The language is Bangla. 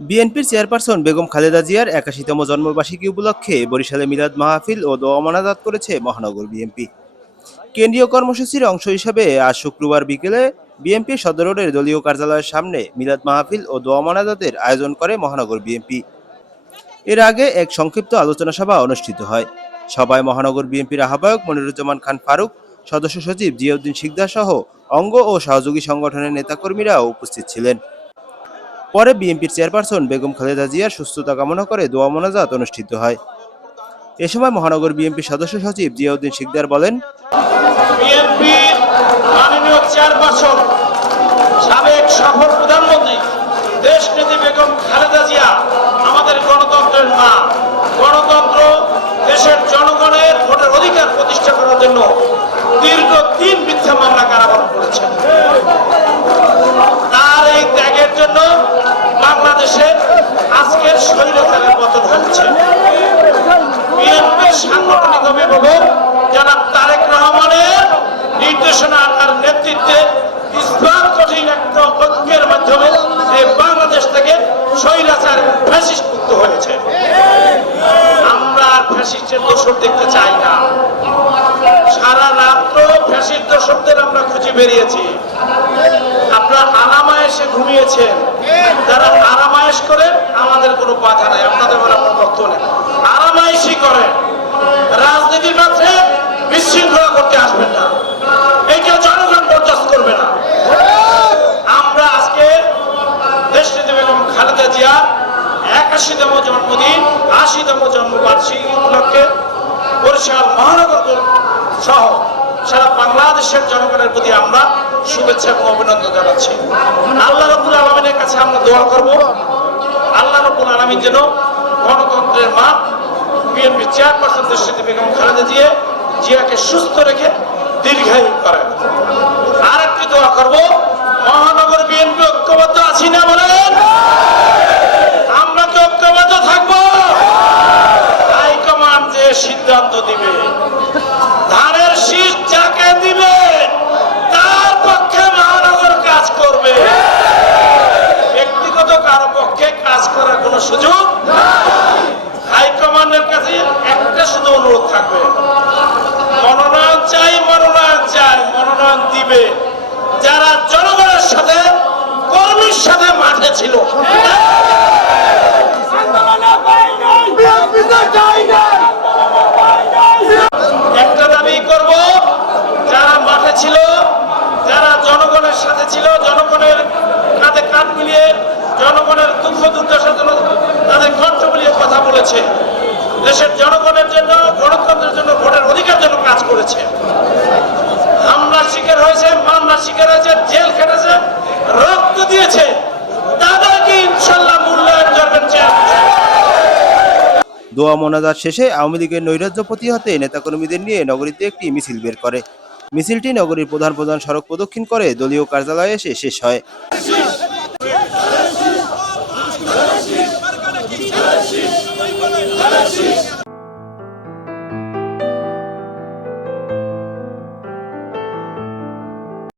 বিএনপির চেয়ারপারসন বেগম খালেদা জিয়ার একাশিতম জন্মবার্ষিকী উপলক্ষে বরিশালে মিলাদ মাহফিল ও দোয়া মোনাজাত করেছে মহানগর বিএনপি। কেন্দ্রীয় কর্মসূচির অংশ হিসাবে আজ শুক্রবার বিকেলে বিএনপি সদর রোডের দলীয় কার্যালয়ের সামনে মিলাদ মাহফিল ও দোয়া মোনাজাতের আয়োজন করে মহানগর বিএনপি। এর আগে এক সংক্ষিপ্ত আলোচনা সভা অনুষ্ঠিত হয়। সভায় মহানগর বিএনপির আহ্বায়ক মনিরুজ্জামান খান ফারুক, সদস্য সচিব জিয়াউদ্দিন শিকদার সহ অঙ্গ ও সহযোগী সংগঠনের নেতাকর্মীরাও উপস্থিত ছিলেন। পরে বিএনপির চেয়ারপারসন বেগম খালেদা জিয়ার সুস্থতা কামনা করে দোয়া মোনাজাত অনুষ্ঠিত হয়। এ সময় মহানগর বিএনপি সদস্য সচিব জিয়াউদ্দিন শিকদার বলেন স্বৈরাচার ফ্যাসিস্ট মুক্ত হয়েছে। আমরা ফ্যাসিস্টের দোষর দেখতে চাই না। সারা রাত্র ফ্যাসিস্ট দোষরদের আমরা খুঁজে বেরিয়েছি। আপনারা আরামায়েশে ঘুমিয়েছেন। যারা আরামায়েশ করেন আমাদের কোনো বাধা নাই। আপনাদের আমার বক্তব্য নেই। আরামায়েশই করেন রাজনীতির মাত্রে বিশৃঙ্খলা করতে আসবেন না এইটা জনগণ বরদাস্ত করবে না আমরা আজকে দেশনেত্রী বেগম খালেদা জিয়া একাশিতম জন্মদিন, আশিতম জন্মবার্ষিকী উপলক্ষে বরিশাল মহানগর সহ সারা বাংলাদেশের জনগণের প্রতি আমরা শুভেচ্ছা এবং অভিনন্দন জানাচ্ছি। আল্লাহ রবুল আলমিনের কাছে আমরা দোয়া করব। আল্লাহ রবুল আলমীর যেন গণতন্ত্রের মা বিএনপি চেয়ারপারসন দেশনেত্রী বেগম খালেদা জিয়া জিয়াকে সুস্থ রেখে দীর্ঘায়ু করেন। আর একটি দোয়া করব মহানগর বিএনপি ঐক্যবদ্ধ আছি না বলেন আমরা কি ঐক্যবদ্ধ থাকব হাইকমান্ড যে সিদ্ধান্ত দিবে ধানের শীষ যাকে দিবে তার পক্ষে মহানগর কাজ করবে ব্যক্তিগত কারও পক্ষে কাজ করার কোনো সুযোগ হাইকমান্ডের কাছে একটা শুধু অনুরোধ থাকবে। মনোনয়ন চাই মনোনয়ন চাই, মনোনয়ন দিবে। যারা জনগণের সাথে, কর্মীর সাথে মাঠে ছিল। একটা দাবি করব, যারা মাঠে ছিল, যারা জনগণের সাথে ছিল, জনগণের কাঁধে কাঁধ মিলিয়ে দোয়া মোনাজাত শেষে আওয়ামী লীগের নৈরাজ্য প্রতিহতে নেতাকর্মীদের নিয়ে নগরীতে একটি মিছিল বের করে মিছিলটি নগরীর প্রধান প্রধান সড়ক প্রদক্ষিণ করে দলীয় কার্যালয়ে এসে শেষ হয়!